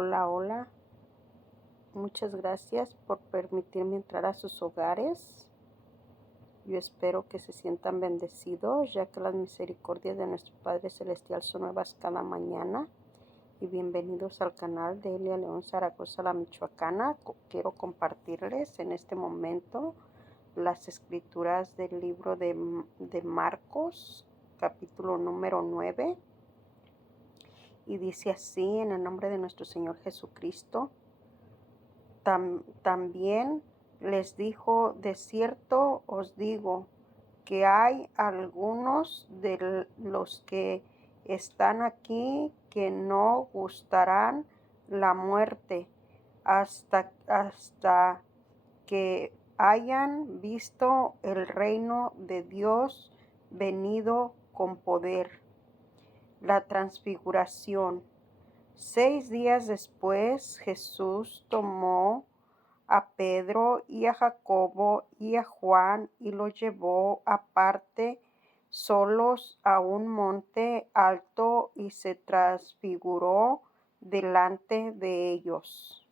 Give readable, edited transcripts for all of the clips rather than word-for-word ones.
Hola, hola. Muchas gracias por permitirme entrar a sus hogares. Yo espero que se sientan bendecidos, ya que las misericordias de nuestro Padre Celestial son nuevas cada mañana. Y bienvenidos al canal de Elia León Zaragoza, la Michoacana. Quiero compartirles en este momento las escrituras del libro de Marcos, capítulo número 9. Y dice así, en el nombre de nuestro Señor Jesucristo. También les dijo: de cierto os digo que hay algunos de los que están aquí que no gustarán la muerte hasta que hayan visto el reino de Dios venido con poder. La transfiguración. 6 días después, Jesús tomó a Pedro y a Jacobo y a Juan y los llevó aparte solos a un monte alto y se transfiguró delante de ellos.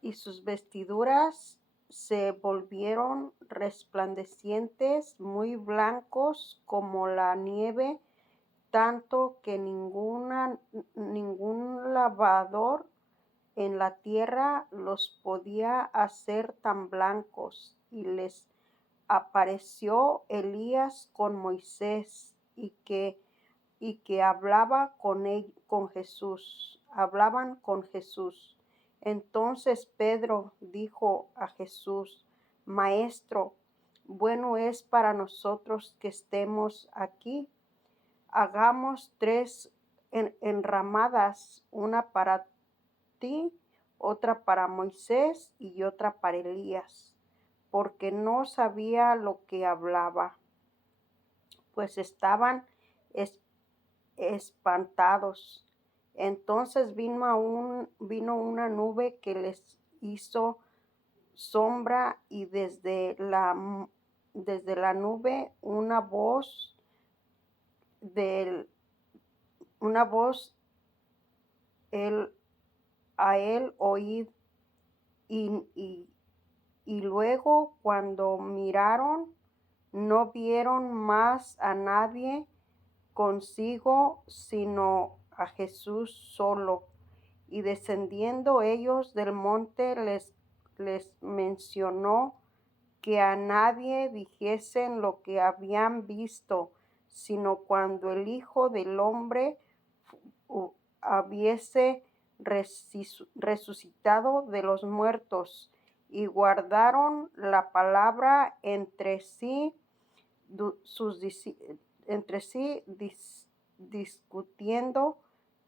Y sus vestiduras se volvieron resplandecientes, muy blancos como la nieve, tanto que ningún lavador en la tierra los podía hacer tan blancos. Y les apareció Elías con Moisés y que hablaba con Jesús. Hablaban con Jesús. Entonces Pedro dijo a Jesús: Maestro, bueno es para nosotros que estemos aquí. Hagamos 3 enramadas, una para ti, otra para Moisés y otra para Elías, porque no sabía lo que hablaba, pues estaban espantados. Entonces vino una nube que les hizo sombra, y desde la nube una voz a él oíd, y luego cuando miraron no vieron más a nadie consigo, sino a Jesús solo. Y descendiendo ellos del monte les mencionó que a nadie dijesen lo que habían visto, sino cuando el Hijo del Hombre hubiese resucitado de los muertos. Y guardaron la palabra entre sí, discutiendo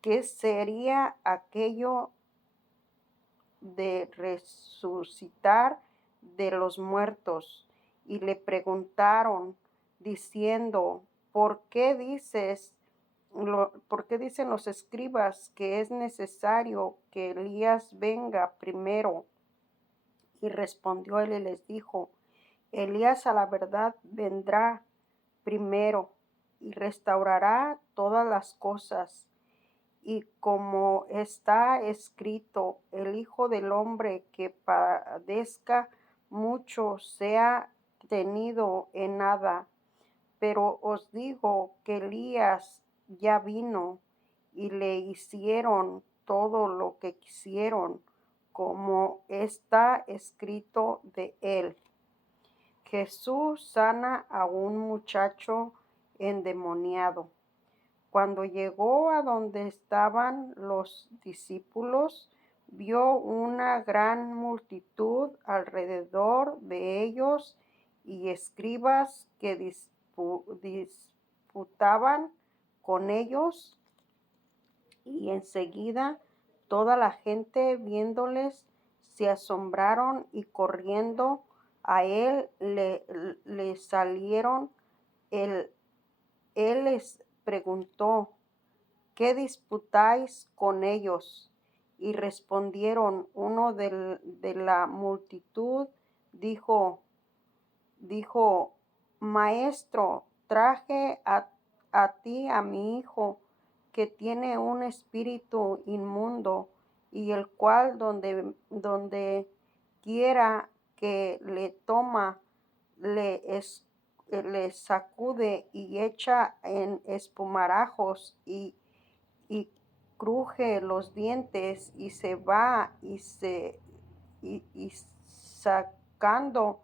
qué sería aquello de resucitar de los muertos. Y le preguntaron diciendo: ¿Por qué dicen los escribas que es necesario que Elías venga primero? Y respondió él y les dijo: Elías a la verdad vendrá primero y restaurará todas las cosas. Y como está escrito, el Hijo del Hombre que padezca mucho sea tenido en nada. Pero os digo que Elías ya vino, y le hicieron todo lo que quisieron, como está escrito de él. Jesús sana a un muchacho endemoniado. Cuando llegó a donde estaban los discípulos, vio una gran multitud alrededor de ellos y escribas que disputaban con ellos. Y enseguida toda la gente, viéndoles, se asombraron, y corriendo a él le salieron. Él les preguntó: ¿qué disputáis con ellos? Y respondieron, uno de la multitud dijo, Maestro, traje a ti a mi hijo, que tiene un espíritu inmundo, y el cual donde quiera que le toma, le sacude y echa en espumarajos y cruje los dientes y se va y sacando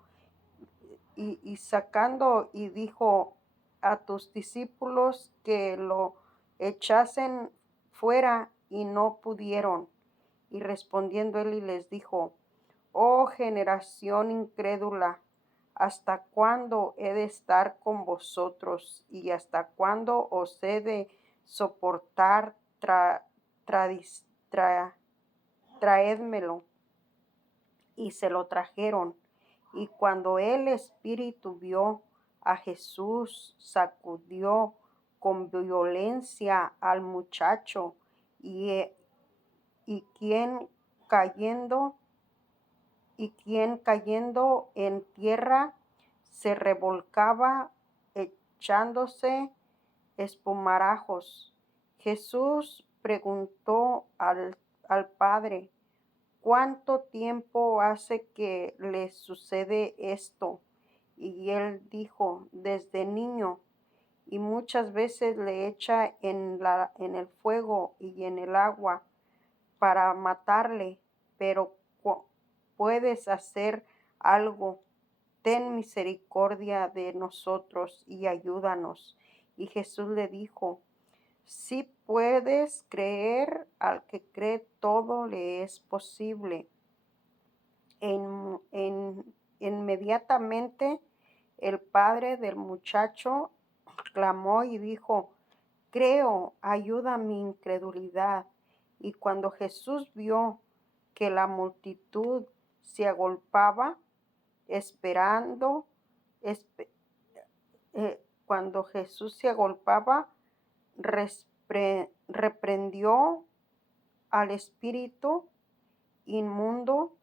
y dijo a tus discípulos que lo echasen fuera y no pudieron. Y respondiendo él y les dijo, oh generación incrédula, ¿hasta cuándo he de estar con vosotros? ¿Y hasta cuándo os he de soportar? Traédmelo. Y se lo trajeron. Y cuando el espíritu vio a Jesús, sacudió con violencia al muchacho, y quien cayendo en tierra se revolcaba echándose espumarajos. Jesús preguntó al padre, ¿cuánto tiempo hace que le sucede esto? Y él dijo, desde niño, y muchas veces le echa en el fuego y en el agua para matarle, pero puedes hacer algo. Ten misericordia de nosotros y ayúdanos. Y Jesús le dijo, si puedes creer, al que cree todo le es posible. Inmediatamente el padre del muchacho clamó y dijo, creo, ayuda mi incredulidad. Y cuando Jesús vio que la multitud se agolpaba, cuando Jesús se agolpaba, reprendió al espíritu inmundo.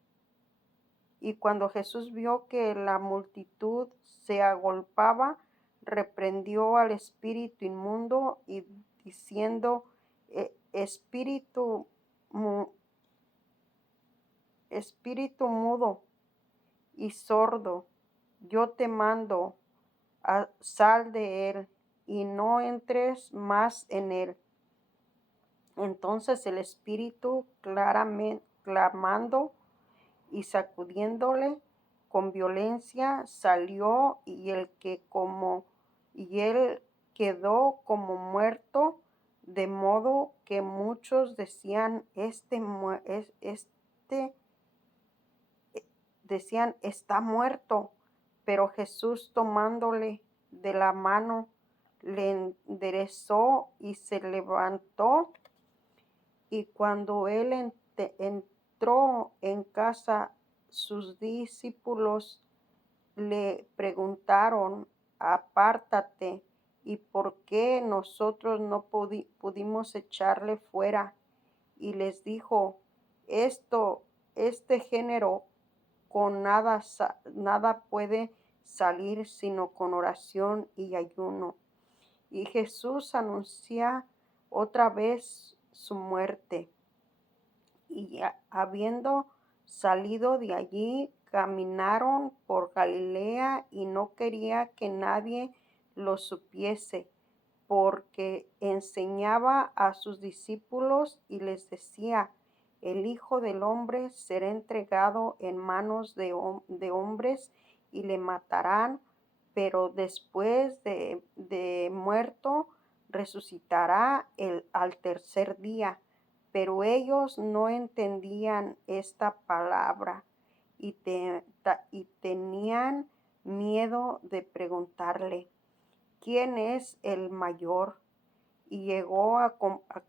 Y cuando Jesús vio que la multitud se agolpaba, reprendió al espíritu inmundo y diciendo, espíritu mudo y sordo, yo te mando, sal de él y no entres más en él. Entonces el espíritu, clamando y sacudiéndole con violencia, salió, y él quedó como muerto, de modo que muchos decían, está muerto. Pero Jesús, tomándole de la mano, le enderezó y se levantó. Y cuando él entró en casa, sus discípulos le preguntaron, apártate, ¿y por qué nosotros no pudimos echarle fuera? Y les dijo, este género con nada puede salir sino con oración y ayuno. Y Jesús anuncia otra vez su muerte. Y habiendo salido de allí, caminaron por Galilea, y no quería que nadie lo supiese, porque enseñaba a sus discípulos y les decía, el Hijo del Hombre será entregado en manos de hombres y le matarán, pero después de muerto resucitará al tercer día. Pero ellos no entendían esta palabra y tenían miedo de preguntarle, ¿quién es el mayor? Y llegó a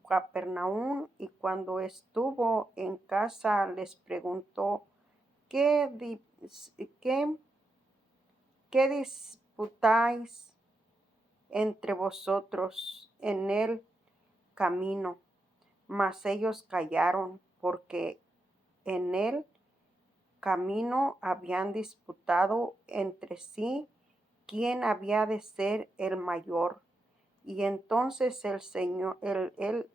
Capernaum, y cuando estuvo en casa les preguntó, ¿qué disputáis entre vosotros en el camino? Mas ellos callaron, porque en el camino habían disputado entre sí quién había de ser el mayor. Y entonces él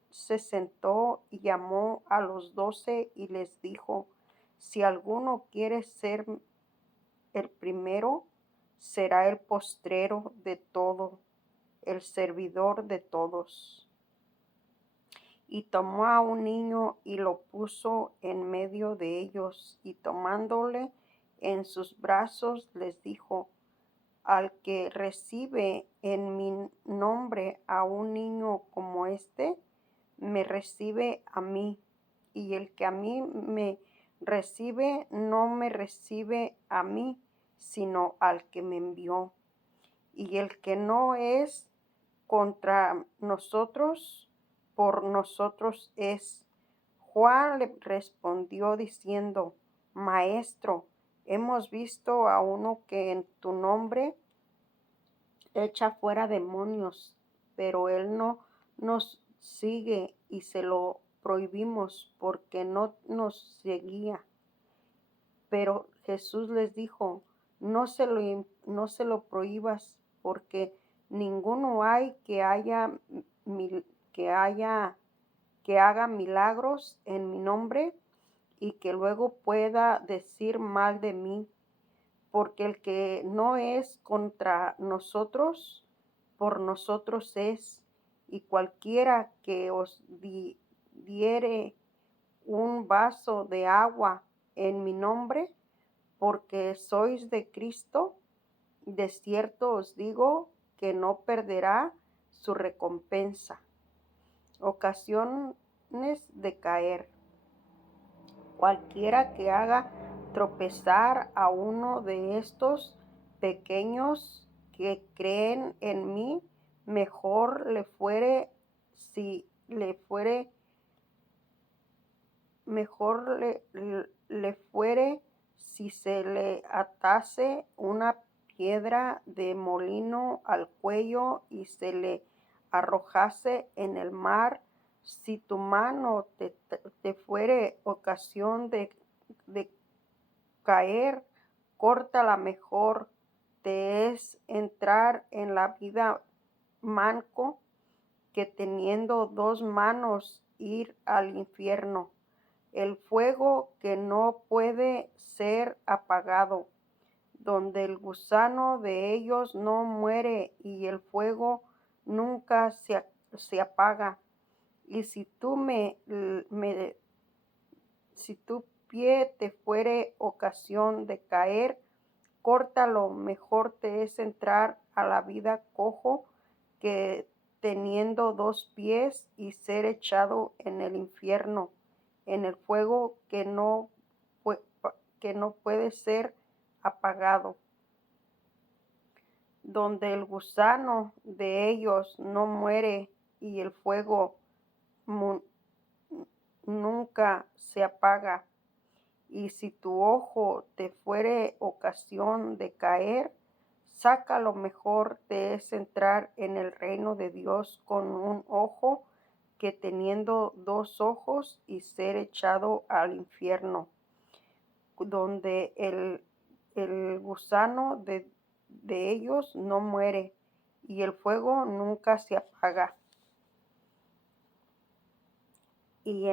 se sentó y llamó a los 12 y les dijo: si alguno quiere ser el primero, será el postrero de todo, el servidor de todos. Y tomó a un niño y lo puso en medio de ellos, y tomándole en sus brazos les dijo: al que recibe en mi nombre a un niño como este, me recibe a mí, y el que a mí me recibe, no me recibe a mí, sino al que me envió. Y el que no es contra nosotros, por nosotros es. Juan le respondió diciendo: Maestro, hemos visto a uno que en tu nombre echa fuera demonios, pero él no nos sigue y se lo prohibimos porque no nos seguía. Pero Jesús les dijo: no se lo prohíbas, porque ninguno hay que haga milagros en mi nombre y que luego pueda decir mal de mí. Porque el que no es contra nosotros, por nosotros es. Y cualquiera que os diere un vaso de agua en mi nombre, porque sois de Cristo, de cierto os digo que no perderá su recompensa. Ocasiones de caer. Cualquiera que haga tropezar a uno de estos pequeños que creen en mí, mejor le fuere si se le atase una piedra de molino al cuello y se le arrojase en el mar. Si tu mano te fuere ocasión de caer, córtala mejor. Te es entrar en la vida manco que teniendo 2 manos ir al infierno, el fuego que no puede ser apagado, donde el gusano de ellos no muere y el fuego nunca se apaga. Y si tu pie te fuere ocasión de caer, córtalo. Mejor te es entrar a la vida cojo que teniendo 2 pies y ser echado en el infierno, en el fuego que no puede ser apagado, donde el gusano de ellos no muere y el fuego nunca se apaga. Y si tu ojo te fuere ocasión de caer, sácalo. Mejor te es entrar en el reino de Dios con un ojo que teniendo 2 ojos y ser echado al infierno, donde el gusano de ellos no muere y el fuego nunca se apaga. Y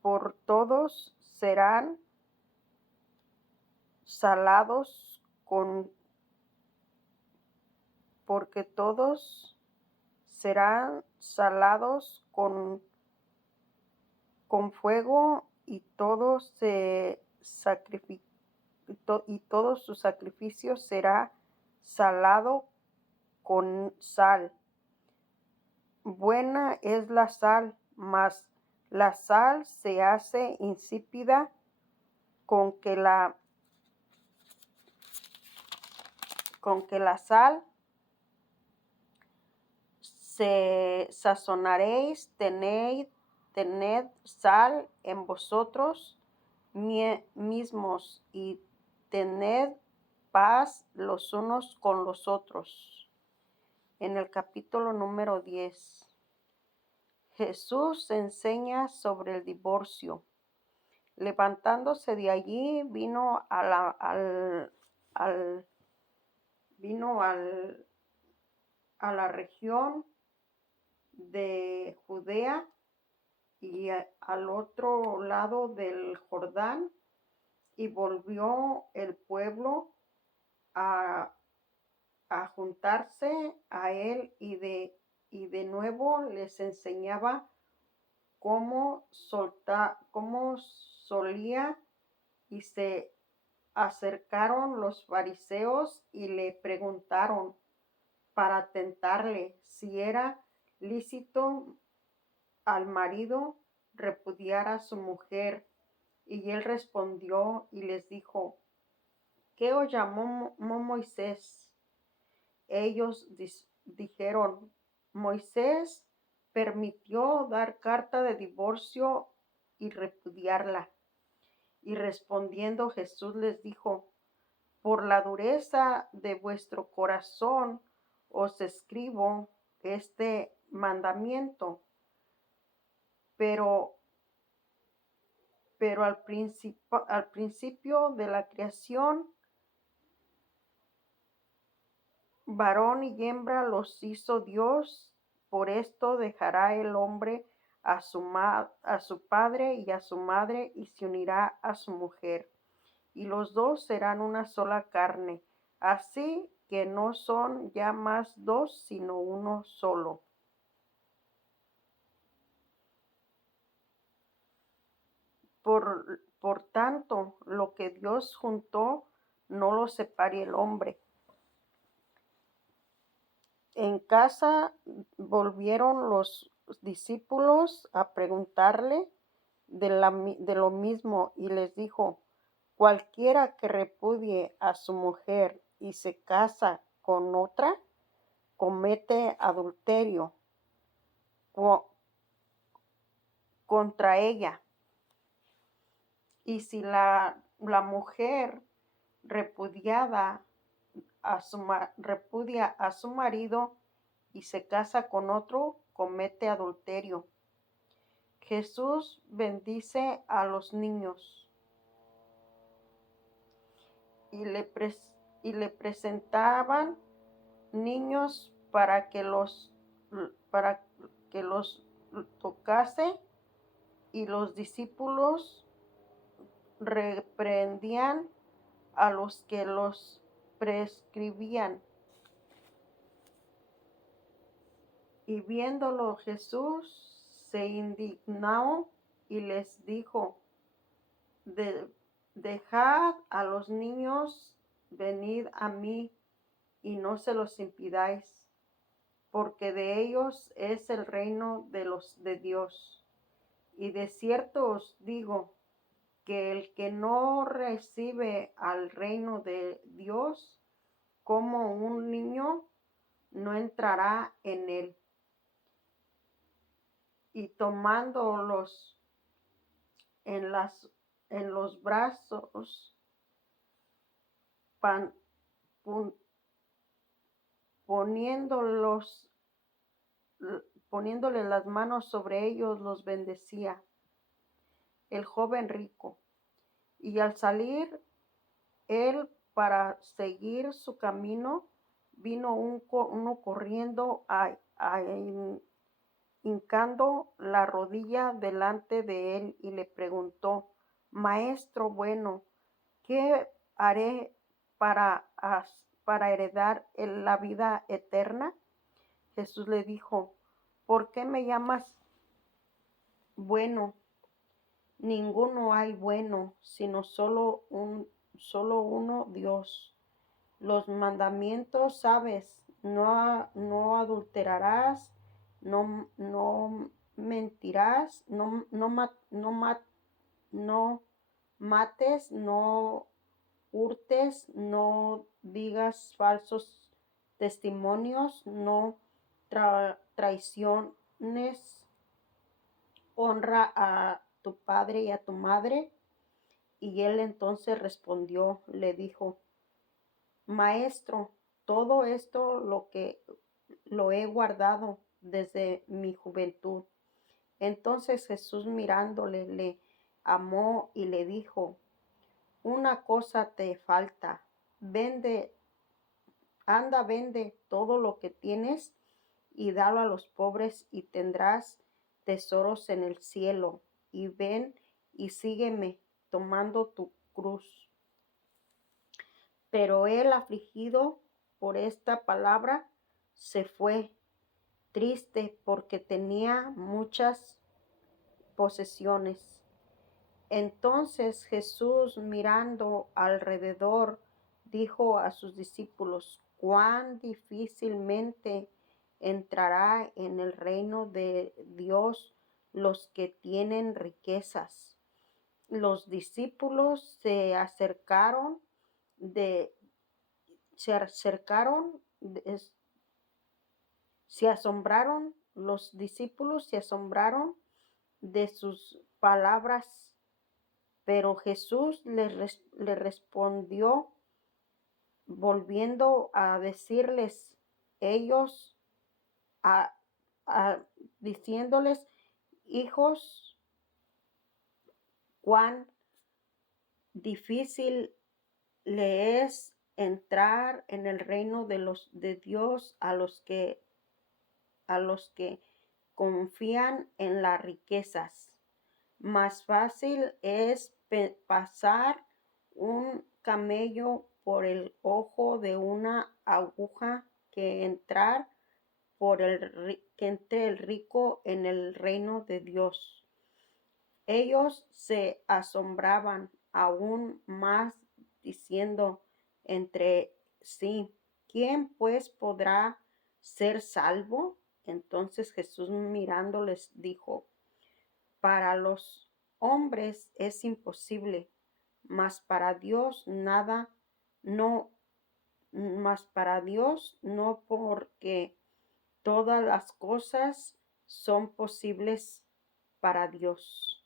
por todos serán salados porque todos serán salados con fuego, y todo su sacrificio será salado con sal. Buena es la sal, mas la sal se hace insípida con que la sal se sazonaréis. Tened sal en vosotros mismos y tened paz los unos con los otros. En el capítulo número 10, Jesús enseña sobre el divorcio. Levantándose de allí, vino a la región de Judea y al otro lado del Jordán, y volvió el pueblo a juntarse a él, y de nuevo les enseñaba cómo solía, y se acercaron los fariseos y le preguntaron para tentarle si era lícito al marido repudiar a su mujer. Y él respondió y les dijo: ¿qué os llamó Moisés? Ellos dijeron: Moisés permitió dar carta de divorcio y repudiarla. Y respondiendo Jesús les dijo: por la dureza de vuestro corazón os escribo este mandamiento, pero al principio de la creación, varón y hembra los hizo Dios. Por esto dejará el hombre a su padre y a su madre, y se unirá a su mujer, y los dos serán una sola carne. Así que no son ya más dos, sino uno solo. Por tanto, lo que Dios juntó, no lo separe el hombre. En casa volvieron los discípulos a preguntarle de lo mismo, y les dijo: cualquiera que repudie a su mujer y se casa con otra, comete adulterio contra ella. Y si la mujer repudia a su marido y se casa con otro, comete adulterio. Jesús bendice a los niños y le presentaban niños para que los tocase, y los discípulos reprendían a los que los prescribían. Y viéndolo Jesús se indignó y les dijo: dejad a los niños, venid a mí, y no se los impidáis, porque de ellos es el reino de Dios. Y de cierto os digo que el que no recibe al reino de Dios como un niño, no entrará en él. Y tomándolos en los brazos, poniéndole las manos sobre ellos, los bendecía. El joven rico. Y al salir él para seguir su camino, vino uno corriendo, hincando la rodilla delante de él, y le preguntó: Maestro bueno, ¿qué haré para heredar la vida eterna? Jesús le dijo: ¿por qué me llamas bueno? Ninguno hay bueno, sino solo uno, Dios. Los mandamientos sabes: no adulterarás, no mentirás, no mates, no hurtes, no digas falsos testimonios, no traiciones, honra a tu padre y a tu madre. Y él entonces respondió, le dijo: Maestro, todo esto lo he guardado desde mi juventud. Entonces Jesús mirándole, le amó y le dijo, una cosa te falta, vende, anda, vende todo lo que tienes y dalo a los pobres y tendrás tesoros en el cielo. Y ven y sígueme tomando tu cruz. Pero él, afligido por esta palabra, se fue triste porque tenía muchas posesiones. Entonces Jesús, mirando alrededor, dijo a sus discípulos, cuán difícilmente entrará en el reino de Dios los que tienen riquezas. Los discípulos los discípulos se asombraron de sus palabras, pero Jesús le respondió, volviendo a decirles ellos, diciéndoles, hijos, cuán difícil le es entrar en el reino de Dios a los que confían en las riquezas. Más fácil es pasar un camello por el ojo de una aguja que que entre el rico en el reino de Dios. Ellos se asombraban aún más, diciendo entre sí, ¿quién pues podrá ser salvo? Entonces Jesús mirándoles dijo, para los hombres es imposible, mas para Dios no, porque todas las cosas son posibles para Dios.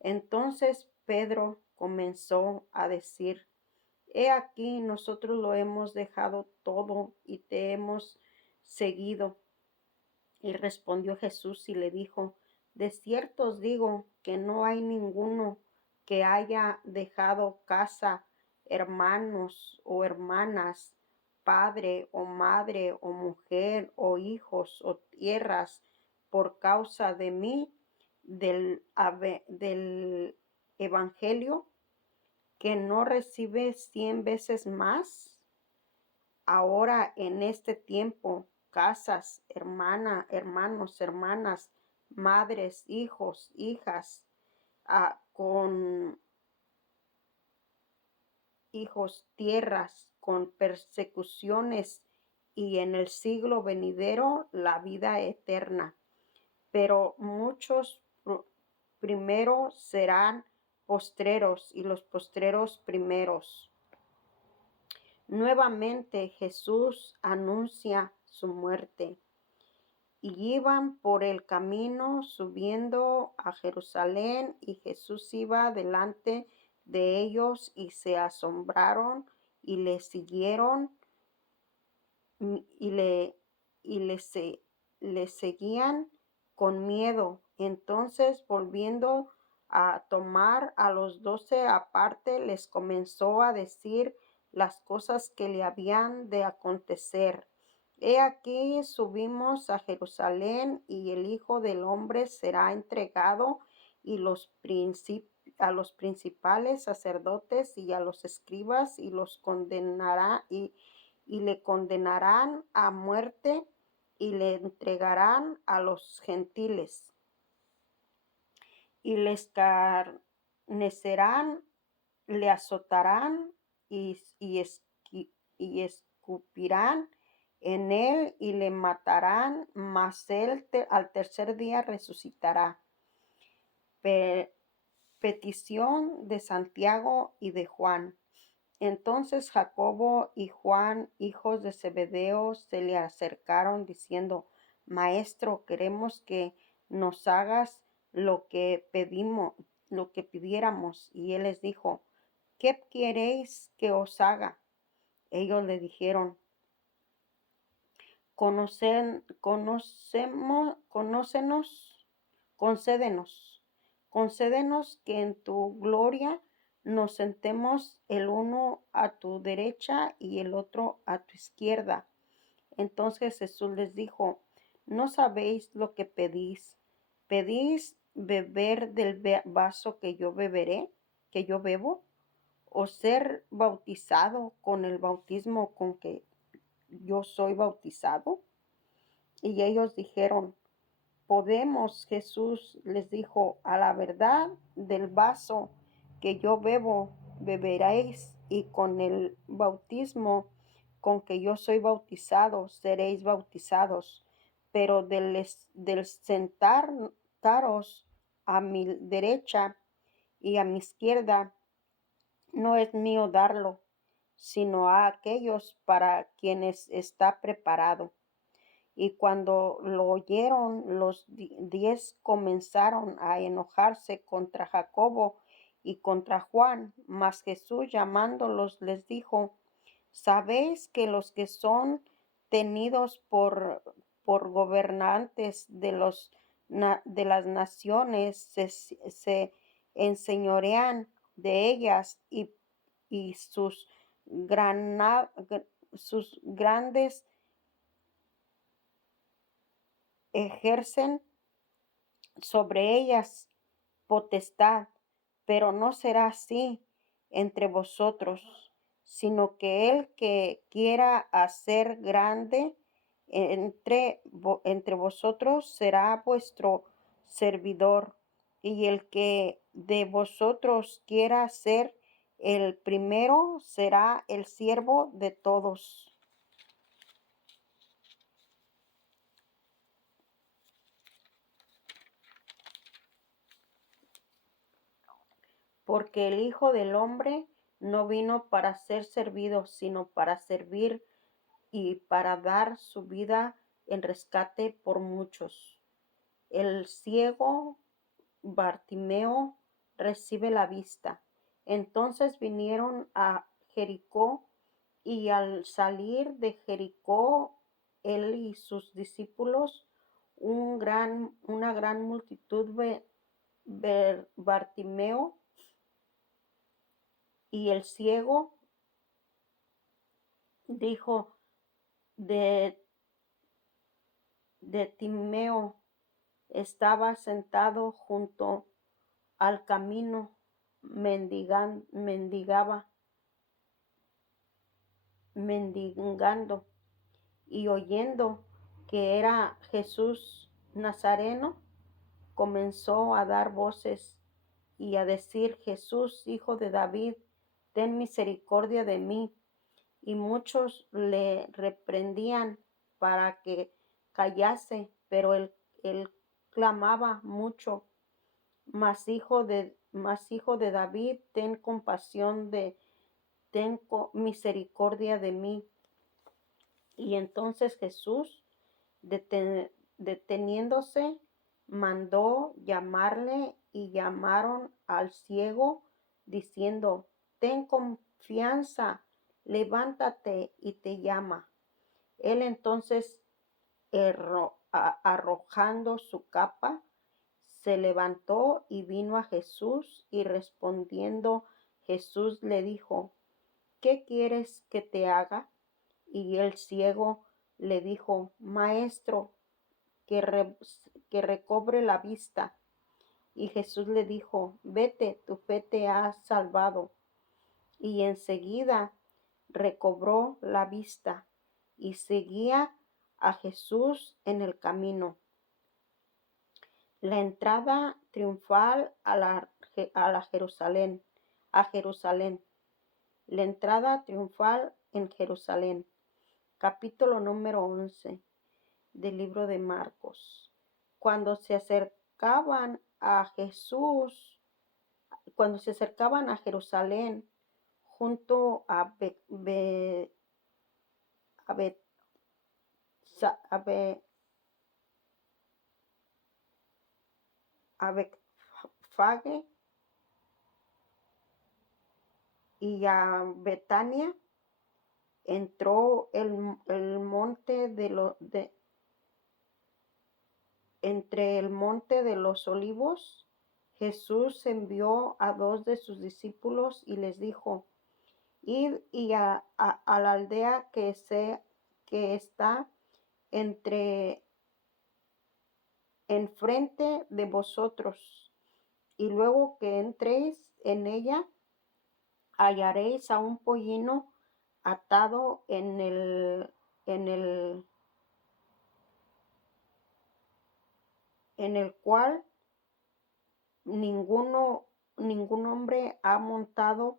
Entonces Pedro comenzó a decir, he aquí, nosotros lo hemos dejado todo y te hemos seguido. Y respondió Jesús y le dijo, de cierto os digo que no hay ninguno que haya dejado casa, hermanos o hermanas, padre o madre o mujer o hijos o tierras por causa de mí, del evangelio, que no recibe 100 veces más ahora en este tiempo, casas, hermanos, hermanas, madres, hijos, hijas, con hijos, tierras, con persecuciones y en el siglo venidero la vida eterna. Pero muchos primero serán postreros y los postreros primeros. Nuevamente Jesús anuncia su muerte. Y iban por el camino subiendo a Jerusalén, y Jesús iba delante de ellos, y se asombraron y le siguieron y le seguían con miedo. Entonces, volviendo a tomar a los 12 aparte, les comenzó a decir las cosas que le habían de acontecer. He aquí subimos a Jerusalén, y el Hijo del Hombre será entregado y a los principales sacerdotes y a los escribas, y los condenará y le condenarán a muerte y le entregarán a los gentiles y le escarnecerán, le azotarán y escupirán en él y le matarán, mas él al tercer día resucitará. Petición de Santiago y de Juan. Entonces Jacobo y Juan, hijos de Zebedeo, se le acercaron diciendo, Maestro, queremos que nos hagas lo que pidiéramos. Y él les dijo, ¿qué queréis que os haga? Ellos le dijeron, concédenos que en tu gloria nos sentemos el uno a tu derecha y el otro a tu izquierda. Entonces Jesús les dijo, ¿no sabéis lo que pedís? ¿Pedís beber del vaso que yo beberé, que yo bebo? ¿O ser bautizado con el bautismo con que yo soy bautizado? Y ellos dijeron, podemos. Jesús les dijo, a la verdad del vaso que yo bebo, beberéis, y con el bautismo con que yo soy bautizado, seréis bautizados. Pero del sentaros a mi derecha y a mi izquierda, no es mío darlo, sino a aquellos para quienes está preparado. Y cuando lo oyeron, los 10 comenzaron a enojarse contra Jacobo y contra Juan. Mas Jesús, llamándolos, les dijo, ¿sabéis que los que son tenidos por gobernantes de las naciones se enseñorean de ellas y sus grandes ejercen sobre ellas potestad? Pero no será así entre vosotros, sino que el que quiera hacer grande entre vosotros será vuestro servidor, y el que de vosotros quiera ser el primero será el siervo de todos. Porque el Hijo del Hombre no vino para ser servido, sino para servir y para dar su vida en rescate por muchos. El ciego Bartimeo recibe la vista. Entonces vinieron a Jericó, y al salir de Jericó, él y sus discípulos, una gran multitud, Bartimeo y el ciego, dijo de Timeo, estaba sentado junto al camino, mendigando, y oyendo que era Jesús Nazareno, comenzó a dar voces y a decir, Jesús, hijo de David, ten misericordia de mí. Y muchos le reprendían para que callase, pero él clamaba mucho, mas hijo de David, ten misericordia de mí. Y entonces Jesús, deteniéndose, mandó llamarle, y llamaron al ciego, diciendo, ten confianza, levántate, y te llama. Él entonces, arrojando su capa, se levantó y vino a Jesús, y respondiendo Jesús le dijo, ¿qué quieres que te haga? Y el ciego le dijo, Maestro, que recobre la vista. Y Jesús le dijo, vete, tu fe te ha salvado. Y enseguida recobró la vista y seguía a Jesús en el camino. La entrada triunfal a Jerusalén. La entrada triunfal en Jerusalén. Capítulo número 11 del libro de Marcos. Cuando se acercaban a Jerusalén, junto a Betfage y a Betania, entró el monte entre el monte de los olivos, Jesús envió a 2 de sus discípulos y les dijo: Id y a la aldea que está enfrente de vosotros, y luego que entréis en ella, hallaréis a un pollino atado en el cual ningún hombre ha montado.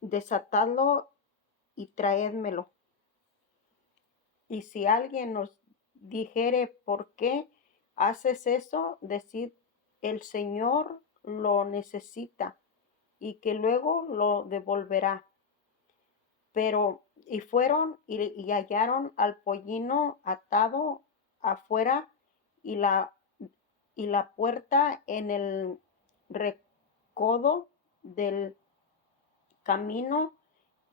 Desatadlo y traédmelo. Y si alguien os dijere: ¿por qué haces eso?, decid: el Señor lo necesita, y que luego lo devolverá. Y fueron y hallaron al pollino atado afuera, y la puerta en el recodo del camino,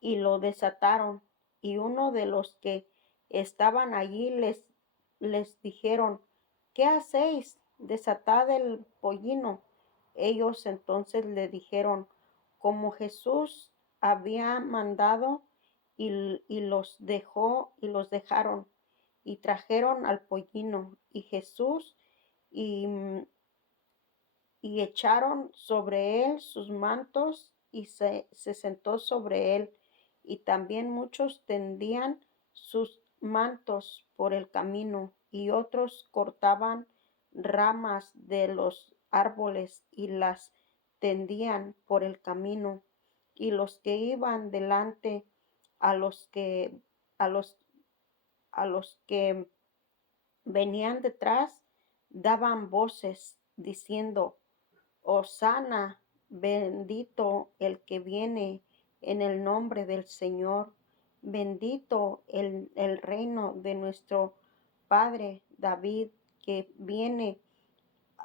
y lo desataron. Y uno de los que estaban allí les dijeron: ¿qué hacéis? Desatad el pollino. Ellos entonces le dijeron como Jesús había mandado, y los dejaron, y trajeron al pollino, y Jesús y echaron sobre él sus mantos, y se sentó sobre él. Y también muchos tendían sus mantos por el camino, y otros cortaban ramas de los árboles y las tendían por el camino. Y los que iban delante, a los que venían detrás, daban voces diciendo: Hosana, bendito el que viene en el nombre del Señor, bendito el reino de nuestro padre David, que viene,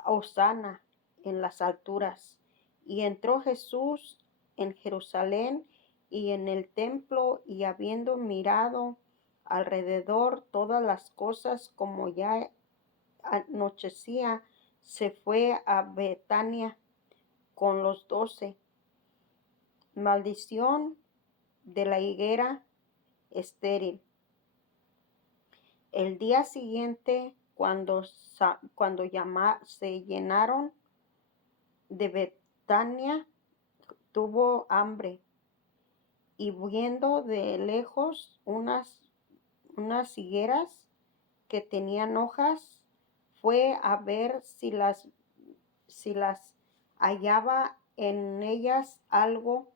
Hosana en las alturas. Y entró Jesús en Jerusalén y en el templo, y habiendo mirado alrededor todas las cosas, como ya anochecía, se fue a Betania con los 12. Maldición de la higuera estéril. El día siguiente, cuando se llenaron de Betania, tuvo hambre, y viendo de lejos unas higueras que tenían hojas, fue a ver si las hallaba en ellas algo,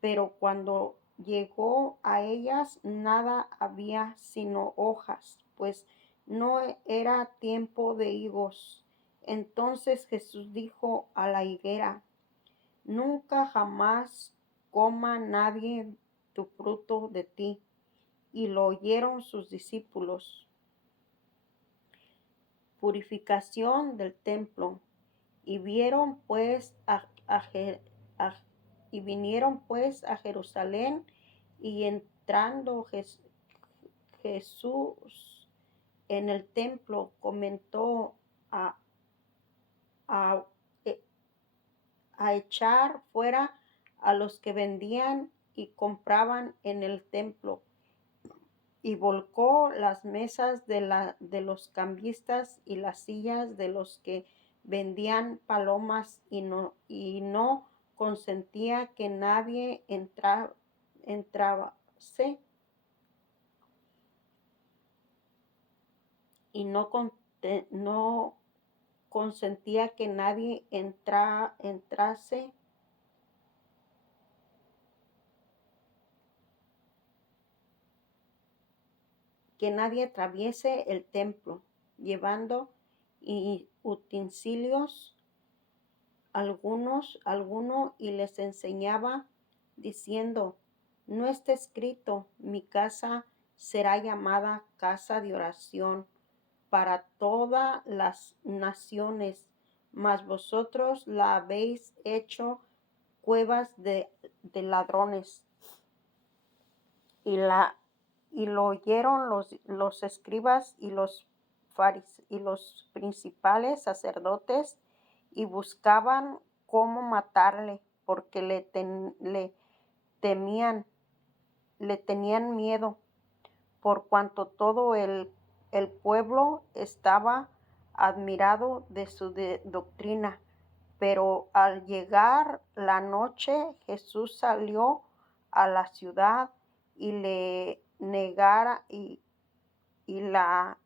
pero cuando llegó a ellas, nada había sino hojas, pues no era tiempo de higos. Entonces Jesús dijo a la higuera: nunca jamás coma nadie tu fruto de ti. Y lo oyeron sus discípulos. Purificación del templo. Y vinieron pues a Jerusalén, y entrando Jesús en el templo, comenzó a echar fuera a los que vendían y compraban en el templo, y volcó las mesas de los cambistas y las sillas de los que vendían palomas, y no consentía que nadie entrase, y no consentía que nadie entrase que nadie atraviese el templo, llevando utensilios alguno, y les enseñaba, diciendo: no está escrito: mi casa será llamada casa de oración para todas las naciones, mas vosotros la habéis hecho cuevas de ladrones. y lo oyeron los escribas y y los principales sacerdotes, y buscaban cómo matarle, porque temían, le tenían miedo, por cuanto todo el pueblo estaba admirado de su doctrina. Pero al llegar la noche, Jesús salió a la ciudad y le negara y la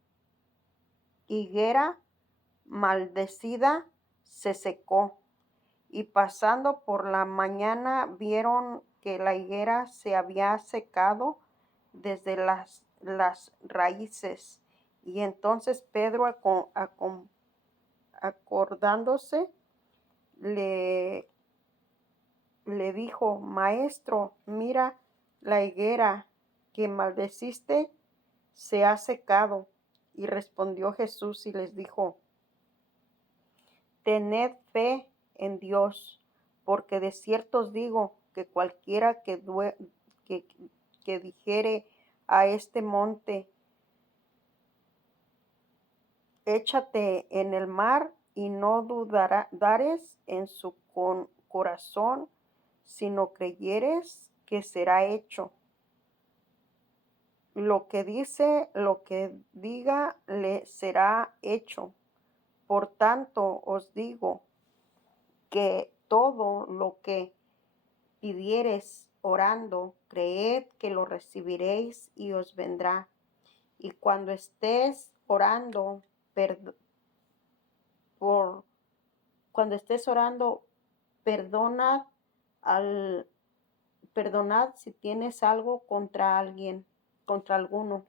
higuera maldecida se secó. Y pasando por la mañana vieron que la higuera se había secado desde las raíces. Y entonces Pedro, acordándose, le dijo: Maestro, mira, la higuera que maldeciste se ha secado. Y respondió Jesús y les dijo: Tened fe en Dios, porque de cierto os digo que cualquiera que dijere a este monte: échate en el mar, y no dudares en su corazón, sino creyeres que será hecho lo que diga, le será hecho. Por tanto os digo que todo lo que pidiereis orando, creed que lo recibiréis y os vendrá. Y cuando estés orando, perdonad si tienes algo contra alguno,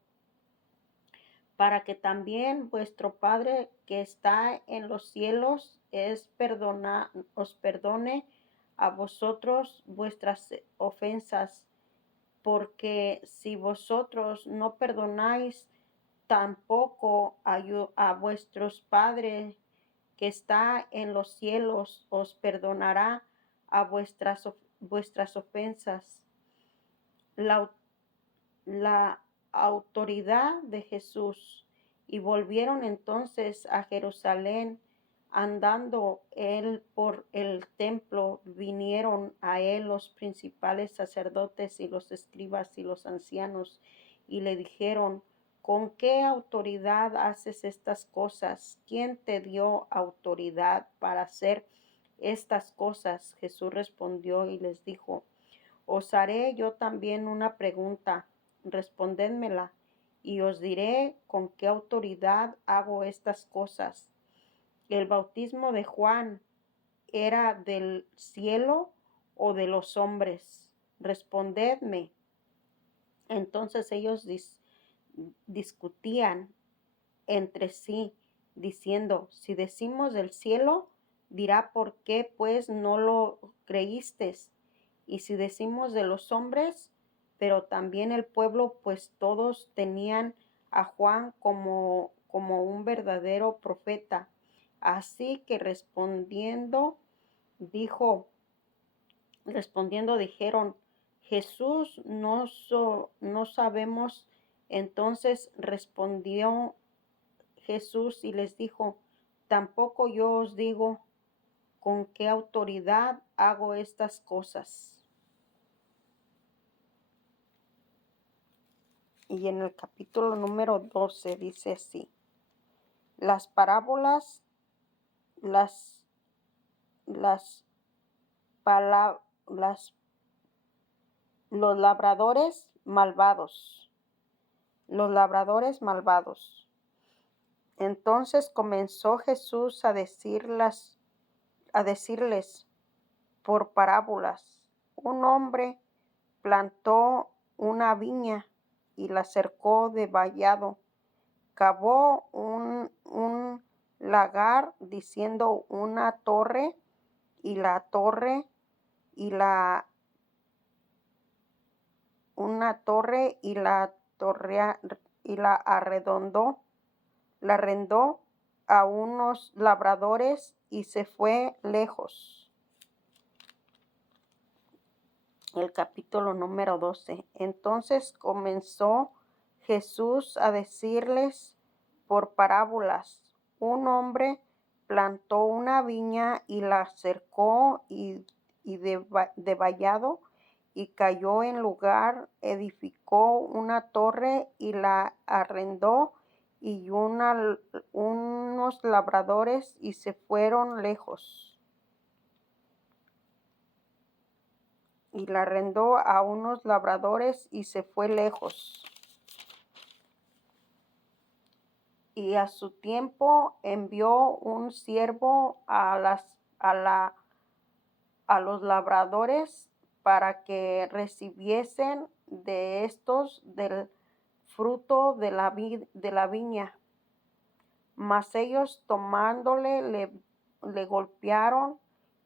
para que también vuestro Padre que está en los cielos os perdone a vosotros vuestras ofensas. Porque si vosotros no perdonáis, tampoco a vuestros Padre que está en los cielos os perdonará a vuestras ofensas. La autoridad de Jesús. Y volvieron entonces a Jerusalén, andando él por el templo. Vinieron a él los principales sacerdotes y los escribas y los ancianos, y le dijeron: ¿Con qué autoridad haces estas cosas? ¿Quién te dio autoridad para hacer estas cosas? Jesús respondió y les dijo: Os haré yo también una pregunta, respondedmela, y os diré con qué autoridad hago estas cosas. ¿El bautismo de Juan era del cielo o de los hombres? Respondedme. Entonces ellos discutían entre sí, diciendo: si decimos del cielo, dirá: ¿por qué pues no lo creísteis? Y si decimos de los hombres, pero también el pueblo, pues todos tenían a Juan como un verdadero profeta. Así que respondiendo dijeron: Jesús, no sabemos. Entonces respondió Jesús y les dijo: tampoco yo os digo con qué autoridad hago estas cosas. Y en el capítulo número 12 dice así: las parábolas, los labradores malvados. Entonces comenzó Jesús a decirles por parábolas: un hombre plantó una viña y la cercó de vallado, cavó un lagar, diciendo una torre, y la arrendó a unos labradores y se fue lejos. el capítulo número 12. Entonces comenzó Jesús a decirles por parábolas: un hombre plantó una viña y la cercó y de vallado, y cayó en lugar, edificó una torre y la arrendó y unos labradores y se fueron lejos. Y la arrendó a unos labradores y se fue lejos. Y a su tiempo envió un siervo a los labradores para que recibiesen de estos del fruto de la viña. Mas ellos tomándole le golpearon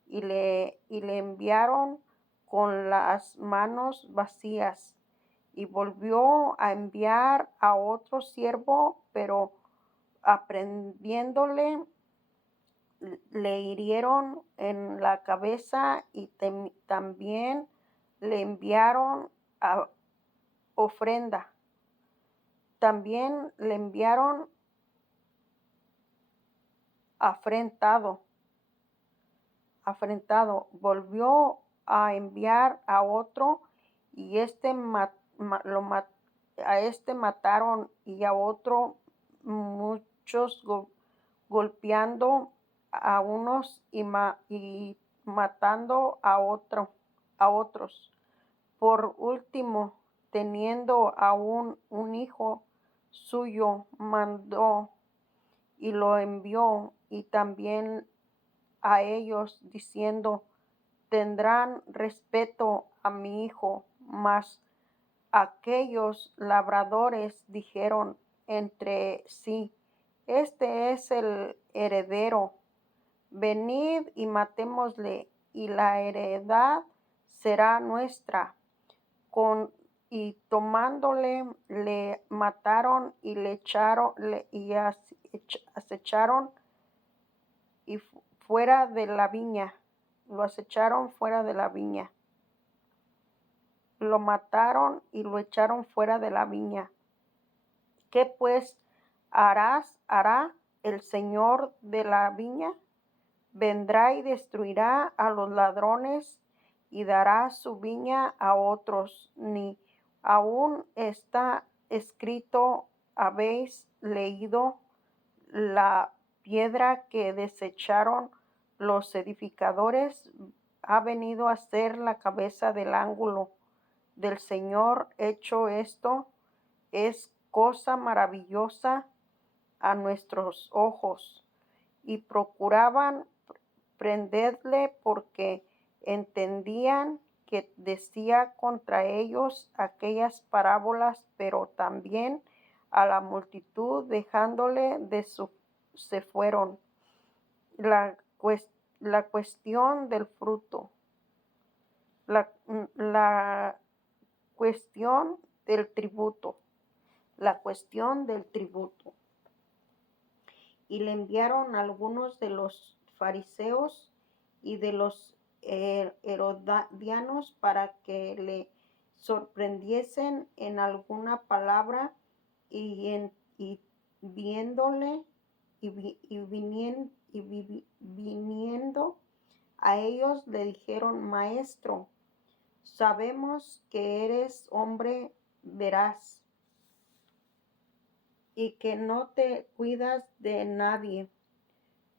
y le enviaron con las manos vacías. Y volvió a enviar a otro siervo, pero aprendiéndole le hirieron en la cabeza y también le enviaron a ofrenda. También le enviaron afrentado. Volvió a enviar a otro y a este mataron, y a otro muchos golpeando a unos y matando a otros. Por último, teniendo aún un hijo suyo, mandó y lo envió y también a ellos, diciendo: tendrán respeto a mi hijo. Mas aquellos labradores dijeron entre sí: este es el heredero, venid y matémosle, y la heredad será nuestra. Y tomándole le mataron y acecharon y fuera de la viña. Lo acecharon fuera de la viña. Lo mataron y lo echaron fuera de la viña. ¿Qué pues hará el Señor de la viña? Vendrá y destruirá a los ladrones y dará su viña a otros. Ni aún está escrito: habéis leído la piedra que desecharon los edificadores, ha venido a ser la cabeza del ángulo del Señor. Hecho esto es cosa maravillosa a nuestros ojos. Y procuraban prenderle porque entendían que decía contra ellos aquellas parábolas, pero también a la multitud dejándole se fueron. La cuestión del fruto. La cuestión del tributo. La cuestión del tributo. Y le enviaron algunos de los fariseos y de los herodianos para que le sorprendiesen en alguna palabra, y viéndole viniendo a ellos le dijeron: Maestro, sabemos que eres hombre veraz y que no te cuidas de nadie,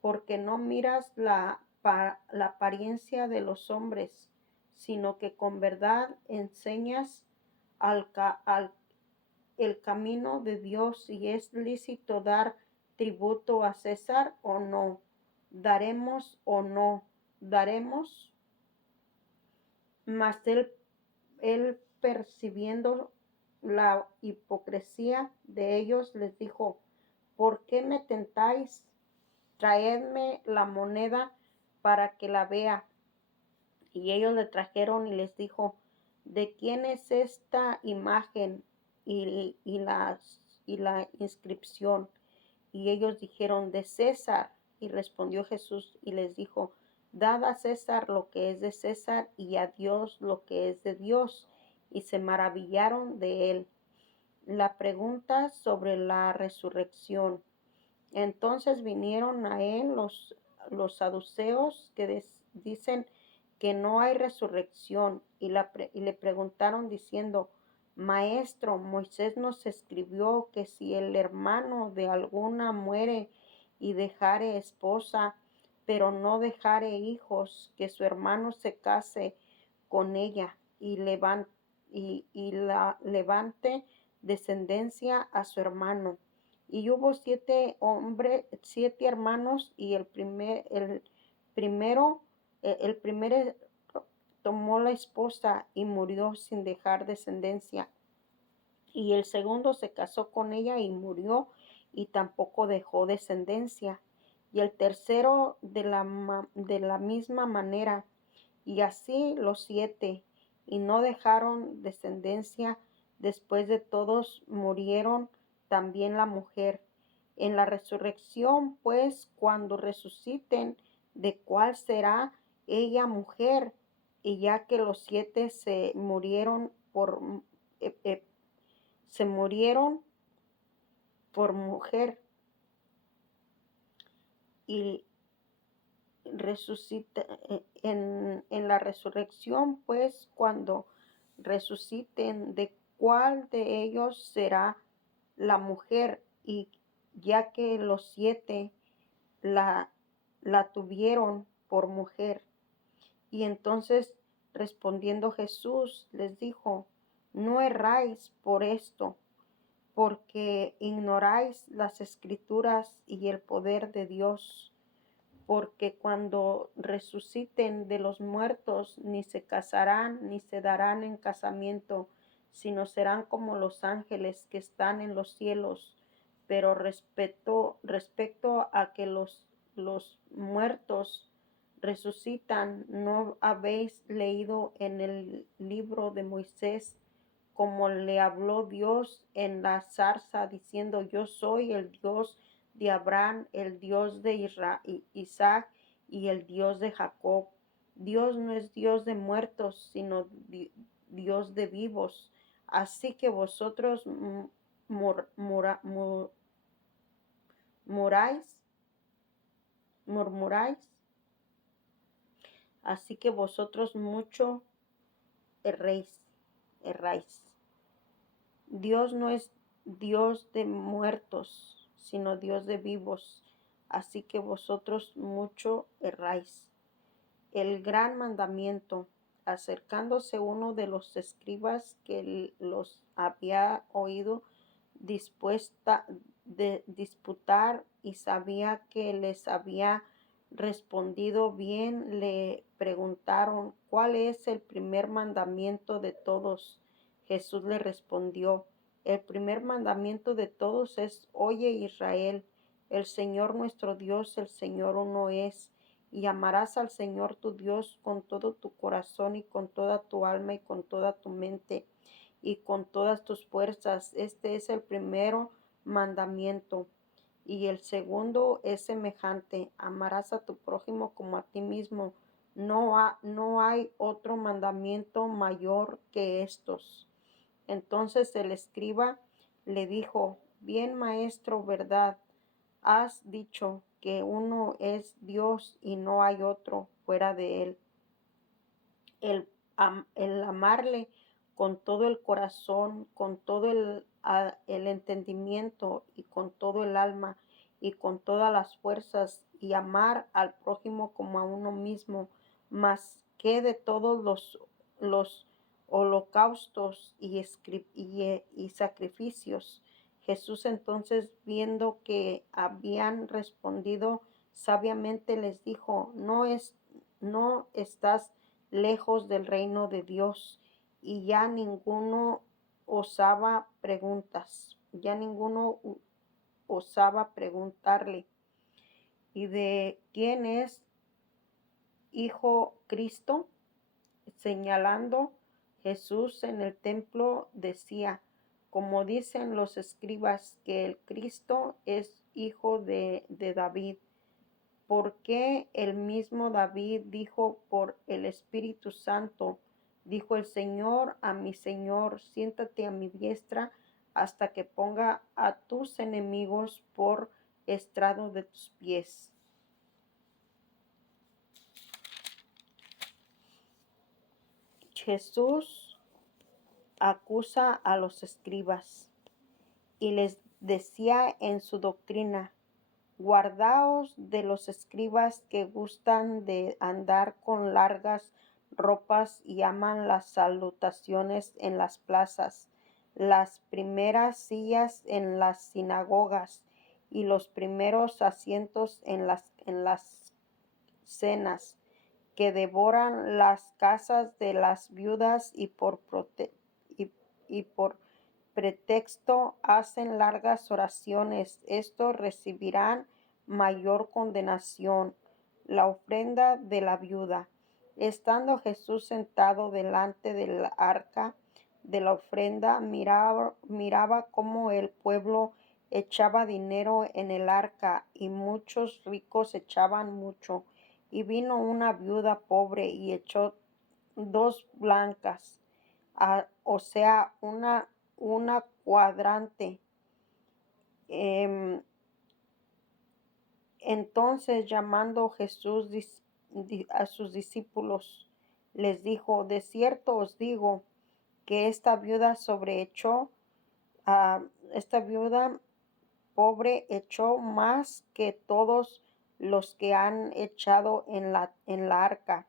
porque no miras la apariencia de los hombres, sino que con verdad enseñas el camino de Dios. Y es lícito dar tributo a César o no, daremos o no daremos. Mas él percibiendo la hipocresía de ellos, les dijo: ¿por qué me tentáis? Traedme la moneda para que la vea. Y ellos le trajeron y les dijo: ¿de quién es esta imagen y la inscripción? Y ellos dijeron: de César. Y respondió Jesús y les dijo: Dad a César lo que es de César y a Dios lo que es de Dios. Y se maravillaron de él. La pregunta sobre la resurrección. Entonces vinieron a él los saduceos que dicen que no hay resurrección y le preguntaron diciendo, Maestro, Moisés nos escribió que si el hermano de alguna muere y dejare esposa, pero no dejare hijos, que su hermano se case con ella y la levante descendencia a su hermano. Y hubo 7 hermanos, y el primero tomó la esposa y murió sin dejar descendencia. Y el segundo se casó con ella y murió y tampoco dejó descendencia. Y el tercero de la misma manera. Y así los 7, y no dejaron descendencia. Después de todos murieron también la mujer. En la resurrección, pues, cuando resuciten, ¿de cuál será ella mujer? Y ya que los 7 se murieron por mujer, y resucita en la resurrección, pues, cuando resuciten, ¿de cuál de ellos será la mujer? Y ya que los 7 la, la tuvieron por mujer. Y entonces, respondiendo Jesús, les dijo, no erráis por esto, porque ignoráis las Escrituras y el poder de Dios. Porque cuando resuciten de los muertos, ni se casarán, ni se darán en casamiento, sino serán como los ángeles que están en los cielos. Pero respecto a que los muertos resucitan, ¿no habéis leído en el libro de Moisés como le habló Dios en la zarza, diciendo, yo soy el Dios de Abraham, el Dios de Isaac y el Dios de Jacob? Dios no es Dios de muertos, sino Dios de vivos. Así que vosotros murmuráis, así que vosotros mucho erráis. Dios no es Dios de muertos, sino Dios de vivos. Así que vosotros mucho erráis. El gran mandamiento. Acercándose uno de los escribas que los había oído disputar y sabía que les había respondido bien, le preguntaron, ¿cuál es el primer mandamiento de todos? Jesús le respondió, el primer mandamiento de todos es, oye Israel, el Señor nuestro Dios, el Señor uno es, y amarás al Señor tu Dios con todo tu corazón y con toda tu alma y con toda tu mente y con todas tus fuerzas. Este es el primero mandamiento. Y el segundo es semejante, amarás a tu prójimo como a ti mismo. No hay otro mandamiento mayor que estos. Entonces el escriba le dijo, bien maestro, verdad, has dicho que uno es Dios y no hay otro fuera de él. El amarle con todo el corazón, con todo el entendimiento y con todo el alma y con todas las fuerzas, y amar al prójimo como a uno mismo, más que de todos los holocaustos y sacrificios. Jesús entonces, viendo que habían respondido sabiamente, les dijo, no estás lejos del reino de Dios. Y ya ninguno osaba preguntarle, ¿y de quién es hijo Cristo? Señalando Jesús en el templo, decía, como dicen los escribas, que el Cristo es hijo de David. Porque el mismo David dijo por el Espíritu Santo, dijo el Señor a mi Señor, siéntate a mi diestra hasta que ponga a tus enemigos por estrado de tus pies. Jesús acusa a los escribas y les decía en su doctrina: guardaos de los escribas que gustan de andar con largas ropas y aman las salutaciones en las plazas, las primeras sillas en las sinagogas y los primeros asientos en las cenas, que devoran las casas de las viudas y por pretexto hacen largas oraciones. Estos recibirán mayor condenación. La ofrenda de la viuda. Estando Jesús sentado delante del arca de la ofrenda, miraba cómo el pueblo echaba dinero en el arca, y muchos ricos echaban mucho. Y vino una viuda pobre y echó 2 blancas, o sea, una cuadrante. Entonces, llamando Jesús a sus discípulos, les dijo: de cierto os digo que esta viuda pobre echó más que todos los que han echado en la arca,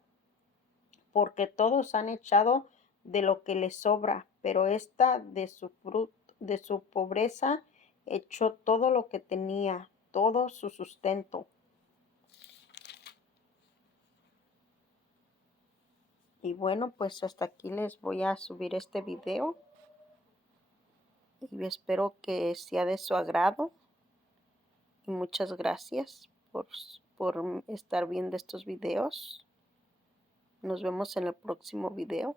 porque todos han echado de lo que les sobra, pero esta de su pobreza echó todo lo que tenía, todo su sustento. Y bueno, pues hasta aquí les voy a subir este video y espero que sea de su agrado. Y muchas gracias por estar viendo estos videos. Nos vemos en el próximo video.